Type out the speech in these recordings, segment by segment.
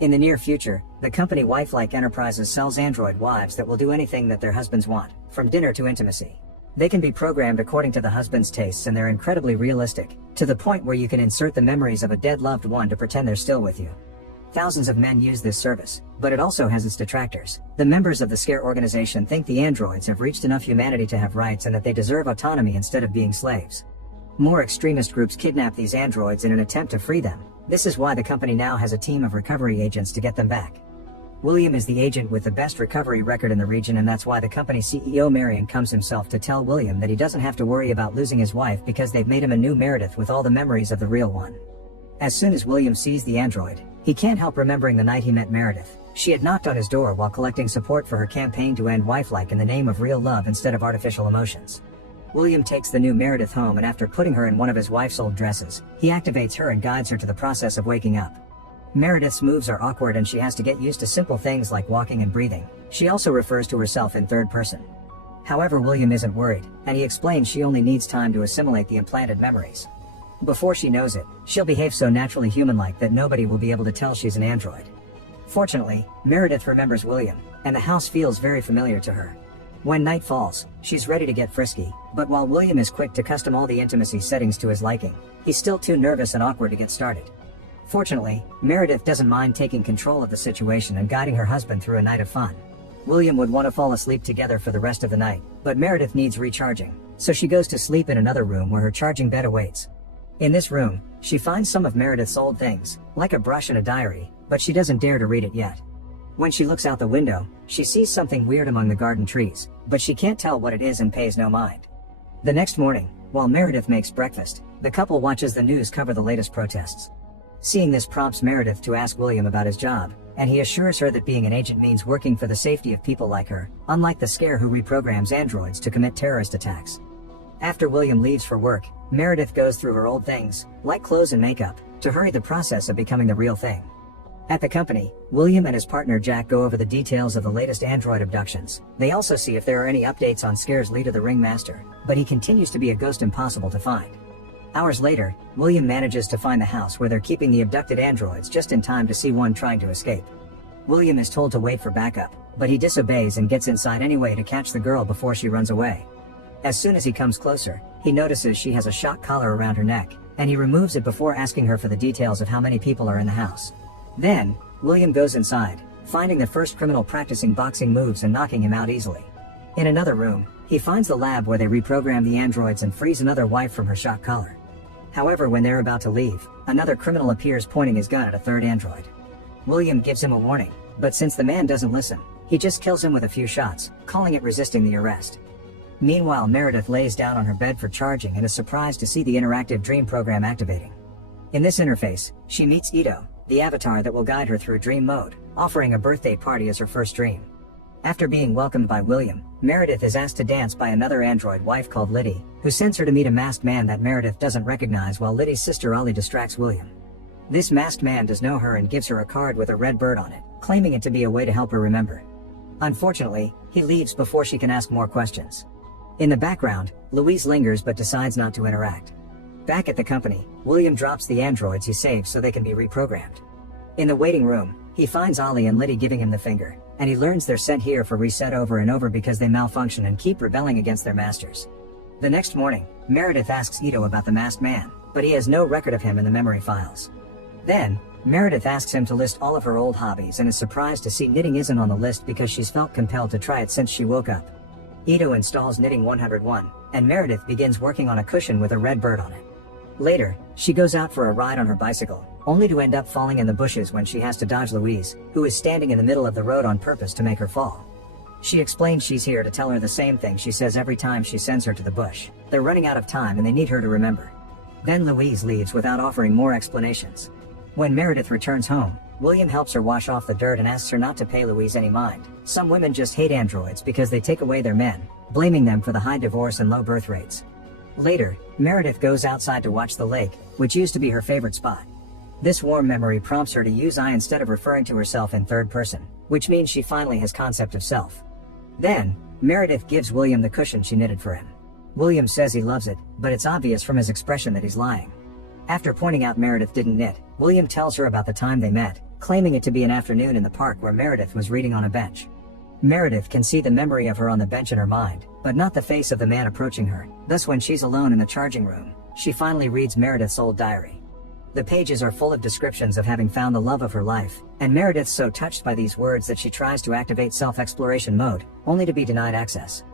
In the near future, the company WIFELIKE Enterprises sells android wives that will do anything that their husbands want, from dinner to intimacy. They can be programmed according to the husband's tastes, and they're incredibly realistic, to the point where you can insert the memories of a dead loved one to pretend they're still with you. Thousands of men use this service, but it also has its detractors. The members of the SCARE organization think the androids have reached enough humanity to have rights and that they deserve autonomy instead of being slaves. More extremist groups kidnap these androids in an attempt to free them. This is why the company now has a team of recovery agents to get them back. William is the agent with the best recovery record in the region, and that's why the company's CEO Marion comes himself to tell William that he doesn't have to worry about losing his wife because they've made him a new Meredith with all the memories of the real one. As soon as William sees the android, he can't help remembering the night he met Meredith. She had knocked on his door while collecting support for her campaign to end WIFELIKE in the name of real love instead of artificial emotions. William takes the new Meredith home, and after putting her in one of his wife's old dresses, he activates her and guides her to the process of waking up. Meredith's moves are awkward and she has to get used to simple things like walking and breathing. She also refers to herself in third person. However, William isn't worried, and he explains she only needs time to assimilate the implanted memories. Before she knows it, she'll behave so naturally human-like that nobody will be able to tell she's an android. Fortunately, Meredith remembers William, and the house feels very familiar to her. When night falls, she's ready to get frisky, but while William is quick to custom all the intimacy settings to his liking, he's still too nervous and awkward to get started. Fortunately, Meredith doesn't mind taking control of the situation and guiding her husband through a night of fun. William would want to fall asleep together for the rest of the night, but Meredith needs recharging, so she goes to sleep in another room where her charging bed awaits. In this room, she finds some of Meredith's old things, like a brush and a diary, but she doesn't dare to read it yet. When she looks out the window, she sees something weird among the garden trees, but she can't tell what it is and pays no mind. The next morning, while Meredith makes breakfast, the couple watches the news cover the latest protests. Seeing this prompts Meredith to ask William about his job, and he assures her that being an agent means working for the safety of people like her, unlike the SCARE who reprograms androids to commit terrorist attacks. After William leaves for work, Meredith goes through her old things, like clothes and makeup, to hurry the process of becoming the real thing. At the company, William and his partner Jack go over the details of the latest android abductions. They also see if there are any updates on SCARE's leader, the Ringmaster, but he continues to be a ghost impossible to find. Hours later, William manages to find the house where they're keeping the abducted androids just in time to see one trying to escape. William is told to wait for backup, but he disobeys and gets inside anyway to catch the girl before she runs away. As soon as he comes closer, he notices she has a shock collar around her neck, and he removes it before asking her for the details of how many people are in the house. Then, William goes inside, finding the first criminal practicing boxing moves and knocking him out easily. In another room, he finds the lab where they reprogram the androids and frees another wife from her shock collar. However, when they're about to leave, another criminal appears pointing his gun at a third android. William gives him a warning, but since the man doesn't listen, he just kills him with a few shots, calling it resisting the arrest. Meanwhile, Meredith lays down on her bed for charging and is surprised to see the interactive dream program activating. In this interface, she meets Ito, the avatar that will guide her through dream mode, offering a birthday party as her first dream. After being welcomed by William, Meredith is asked to dance by another android wife called Liddy, who sends her to meet a masked man that Meredith doesn't recognize, while Liddy's sister Ollie distracts William. This masked man does know her and gives her a card with a red bird on it, claiming it to be a way to help her remember. Unfortunately, he leaves before she can ask more questions. In the background, Louise lingers but decides not to interact. Back at the company, William drops the androids he saved so they can be reprogrammed. In the waiting room, he finds Ollie and Liddy giving him the finger, and he learns they're sent here for reset over and over because they malfunction and keep rebelling against their masters. The next morning, Meredith asks Ito about the masked man, but he has no record of him in the memory files. Then, Meredith asks him to list all of her old hobbies and is surprised to see knitting isn't on the list because she's felt compelled to try it since she woke up. Ito installs knitting 101, and Meredith begins working on a cushion with a red bird on it. Later, she goes out for a ride on her bicycle, only to end up falling in the bushes when she has to dodge Louise, who is standing in the middle of the road on purpose to make her fall. She explains she's here to tell her the same thing she says every time she sends her to the bush. They're running out of time and they need her to remember. Then Louise leaves without offering more explanations. When Meredith returns home, William helps her wash off the dirt and asks her not to pay Louise any mind. Some women just hate androids because they take away their men, blaming them for the high divorce and low birth rates. Later, Meredith goes outside to watch the lake, which used to be her favorite spot. This warm memory prompts her to use I instead of referring to herself in third person, which means she finally has concept of self. Then, Meredith gives William the cushion she knitted for him. William says he loves it, but it's obvious from his expression that he's lying. After pointing out Meredith didn't knit, William tells her about the time they met, claiming it to be an afternoon in the park where Meredith was reading on a bench. Meredith can see the memory of her on the bench in her mind, but not the face of the man approaching her. Thus, when she's alone in the charging room, she finally reads Meredith's old diary. The pages are full of descriptions of having found the love of her life, and Meredith's so touched by these words that she tries to activate self-exploration mode, only to be denied access.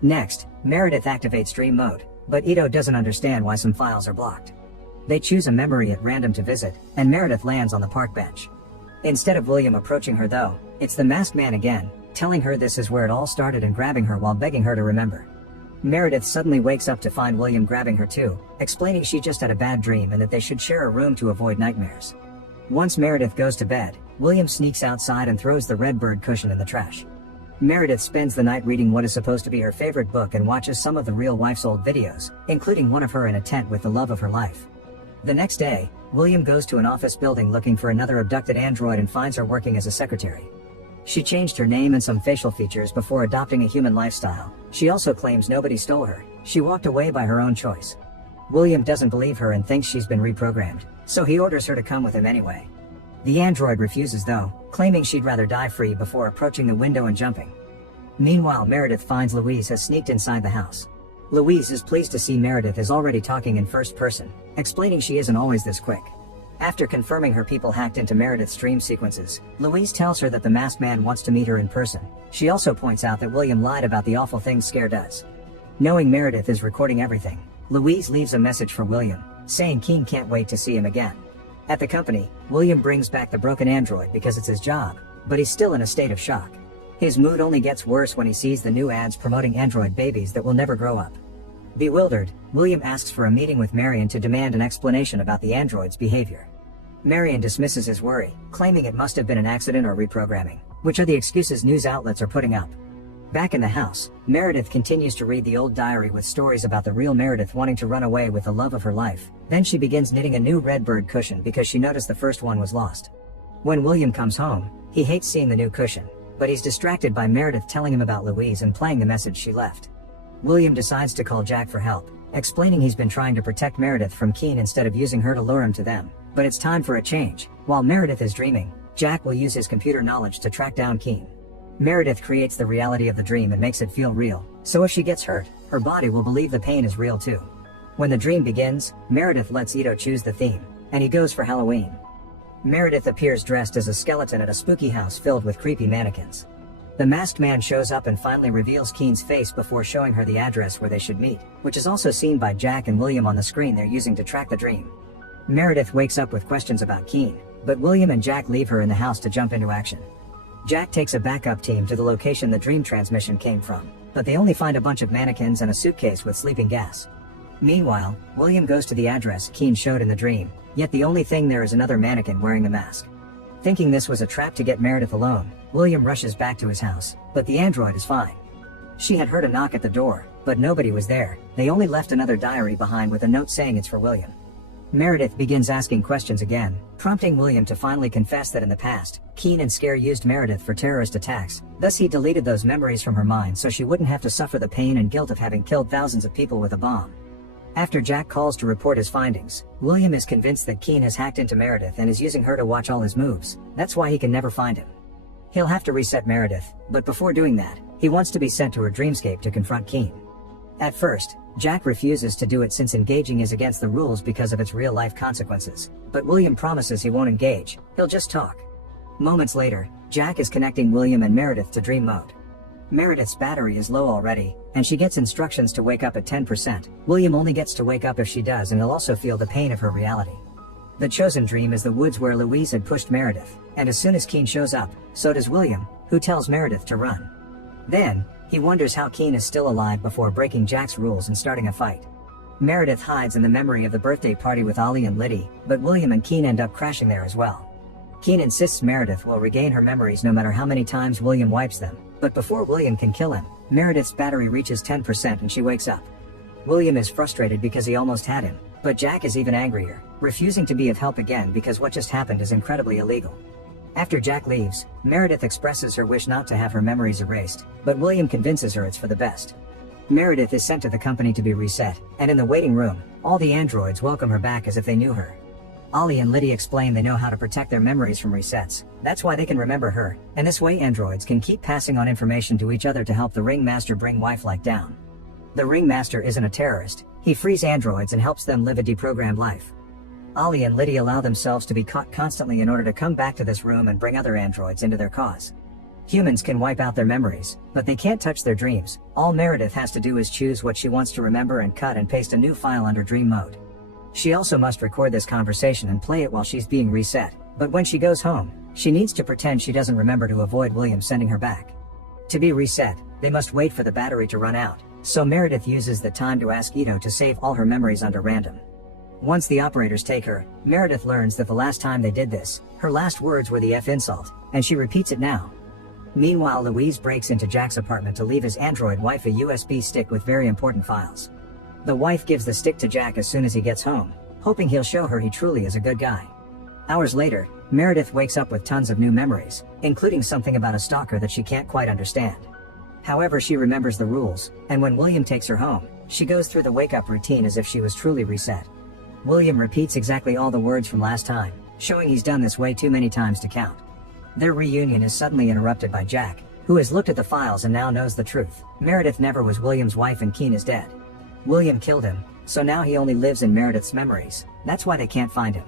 Next, Meredith activates dream mode, but Ito doesn't understand why some files are blocked. They choose a memory at random to visit, and Meredith lands on the park bench. Instead of William approaching her though, it's the masked man again, telling her this is where it all started and grabbing her while begging her to remember. Meredith suddenly wakes up to find William grabbing her too, explaining she just had a bad dream and that they should share a room to avoid nightmares. Once Meredith goes to bed, William sneaks outside and throws the red bird cushion in the trash. Meredith spends the night reading what is supposed to be her favorite book and watches some of the real wife's old videos, including one of her in a tent with the love of her life. The next day, William goes to an office building looking for another abducted android and finds her working as a secretary. She changed her name and some facial features before adopting a human lifestyle. She also claims nobody stole her. She walked away by her own choice. William doesn't believe her and thinks she's been reprogrammed, so he orders her to come with him anyway. The android refuses though, claiming she'd rather die free before approaching the window and jumping. Meanwhile, Meredith finds Louise has sneaked inside the house. Louise is pleased to see Meredith is already talking in first person, explaining she isn't always this quick. After confirming her people hacked into Meredith's dream sequences, Louise tells her that the masked man wants to meet her in person. She also points out that William lied about the awful things Scare does. Knowing Meredith is recording everything, Louise leaves a message for William, saying Keen can't wait to see him again. At the company, William brings back the broken android because it's his job, but he's still in a state of shock. His mood only gets worse when he sees the new ads promoting android babies that will never grow up. Bewildered, William asks for a meeting with Marion to demand an explanation about the android's behavior. Marion dismisses his worry, claiming it must have been an accident or reprogramming, which are the excuses news outlets are putting up. Back in the house, Meredith continues to read the old diary with stories about the real Meredith wanting to run away with the love of her life. Then she begins knitting a new red bird cushion because she noticed the first one was lost. When William comes home, he hates seeing the new cushion, but he's distracted by Meredith telling him about Louise and playing the message she left. William decides to call Jack for help, explaining he's been trying to protect Meredith from Keen instead of using her to lure him to them. But it's time for a change. While Meredith is dreaming, Jack will use his computer knowledge to track down Keen. Meredith creates the reality of the dream and makes it feel real, so if she gets hurt, her body will believe the pain is real too. When the dream begins, Meredith lets Ito choose the theme, and he goes for Halloween. Meredith appears dressed as a skeleton at a spooky house filled with creepy mannequins. The masked man shows up and finally reveals Keen's face before showing her the address where they should meet, which is also seen by Jack and William on the screen they're using to track the dream. Meredith wakes up with questions about Keen, but William and Jack leave her in the house to jump into action. Jack takes a backup team to the location the dream transmission came from, but they only find a bunch of mannequins and a suitcase with sleeping gas. Meanwhile, William goes to the address Keen showed in the dream, yet the only thing there is another mannequin wearing the mask. Thinking this was a trap to get Meredith alone, William rushes back to his house, but the android is fine. She had heard a knock at the door, but nobody was there. They only left another diary behind with a note saying it's for William. Meredith begins asking questions again, prompting William to finally confess that in the past, Keen and Scare used Meredith for terrorist attacks. Thus he deleted those memories from her mind so she wouldn't have to suffer the pain and guilt of having killed thousands of people with a bomb. After Jack calls to report his findings, William is convinced that Keen has hacked into Meredith and is using her to watch all his moves. That's why he can never find him. He'll have to reset Meredith, but before doing that, he wants to be sent to her dreamscape to confront Keen. At first, Jack refuses to do it since engaging is against the rules because of its real-life consequences, but William promises he won't engage, he'll just talk. Moments later, Jack is connecting William and Meredith to dream mode. Meredith's battery is low already, and she gets instructions to wake up at 10%. William only gets to wake up if she does, and he'll also feel the pain of her reality. The chosen dream is the woods where Louise had pushed Meredith, and as soon as Keen shows up, so does William, who tells Meredith to run. Then, he wonders how Keen is still alive before breaking Jack's rules and starting a fight. Meredith hides in the memory of the birthday party with Ollie and Liddy, but William and Keen end up crashing there as well. Keen insists Meredith will regain her memories no matter how many times William wipes them, but before William can kill him, Meredith's battery reaches 10% and she wakes up. William is frustrated because he almost had him, but Jack is even angrier, refusing to be of help again because what just happened is incredibly illegal. After Jack leaves, Meredith expresses her wish not to have her memories erased, but William convinces her it's for the best. Meredith is sent to the company to be reset, and in the waiting room, all the androids welcome her back as if they knew her. Ollie and Liddy explain they know how to protect their memories from resets. That's why they can remember her, and this way androids can keep passing on information to each other to help the Ringmaster bring WIFELIKE down. The Ringmaster isn't a terrorist. He frees androids and helps them live a deprogrammed life. Ollie and Liddy allow themselves to be caught constantly in order to come back to this room and bring other androids into their cause. Humans can wipe out their memories, but they can't touch their dreams. All Meredith has to do is choose what she wants to remember and cut and paste a new file under dream mode. She also must record this conversation and play it while she's being reset, but when she goes home, she needs to pretend she doesn't remember to avoid William sending her back. To be reset, they must wait for the battery to run out, so Meredith uses the time to ask Ito to save all her memories under random. Once the operators take her, Meredith learns that the last time they did this, her last words were the F insult, and she repeats it now. Meanwhile, Louise breaks into Jack's apartment to leave his android wife a USB stick with very important files. The wife gives the stick to Jack as soon as he gets home, hoping he'll show her he truly is a good guy. Hours later, Meredith wakes up with tons of new memories, including something about a stalker that she can't quite understand. However, she remembers the rules, and when William takes her home, she goes through the wake-up routine as if she was truly reset. William repeats exactly all the words from last time, showing he's done this way too many times to count. Their reunion is suddenly interrupted by Jack, who has looked at the files and now knows the truth. Meredith never was William's wife and Keen is dead. William killed him, so now he only lives in Meredith's memories. That's why they can't find him.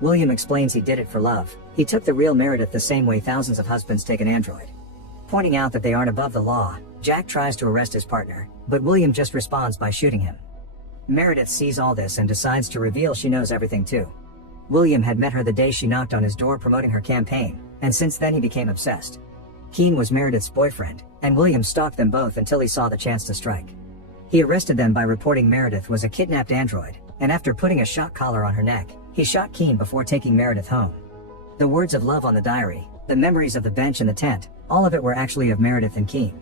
William explains he did it for love. He took the real Meredith the same way thousands of husbands take an android. Pointing out that they aren't above the law, Jack tries to arrest his partner, but William just responds by shooting him. Meredith sees all this and decides to reveal she knows everything too. William had met her the day she knocked on his door promoting her campaign, and since then he became obsessed. Keen was Meredith's boyfriend, and William stalked them both until he saw the chance to strike. He arrested them by reporting Meredith was a kidnapped android, and after putting a shock collar on her neck, he shot Keen before taking Meredith home. The words of love on the diary, the memories of the bench and the tent, all of it were actually of Meredith and Keen.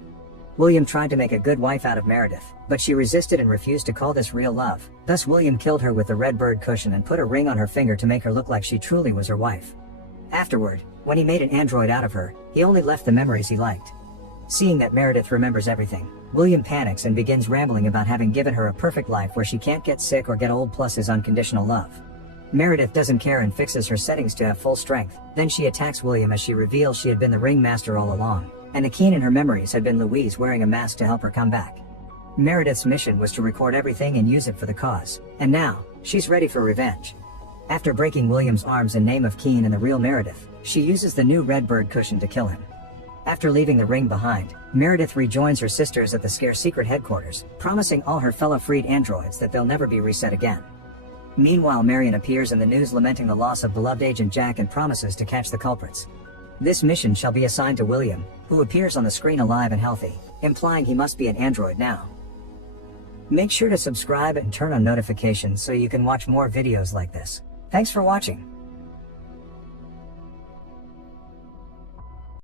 William tried to make a good wife out of Meredith, but she resisted and refused to call this real love. Thus William killed her with the red bird cushion and put a ring on her finger to make her look like she truly was her wife. Afterward, when he made an android out of her, he only left the memories he liked. Seeing that Meredith remembers everything, William panics and begins rambling about having given her a perfect life where she can't get sick or get old plus his unconditional love. Meredith doesn't care and fixes her settings to have full strength. Then she attacks William as she reveals she had been the Ringmaster all along, and the Keen in her memories had been Louise wearing a mask to help her come back. Meredith's mission was to record everything and use it for the cause, and now, she's ready for revenge. After breaking William's arms in name of Keen and the real Meredith, she uses the new red bird cushion to kill him. After leaving the ring behind, Meredith rejoins her sisters at the Scare Secret headquarters, promising all her fellow freed androids that they'll never be reset again. Meanwhile, Marion appears in the news lamenting the loss of beloved Agent Jack and promises to catch the culprits. This mission shall be assigned to William, who appears on the screen alive and healthy, implying he must be an android now. Make sure to subscribe and turn on notifications so you can watch more videos like this. Thanks for watching.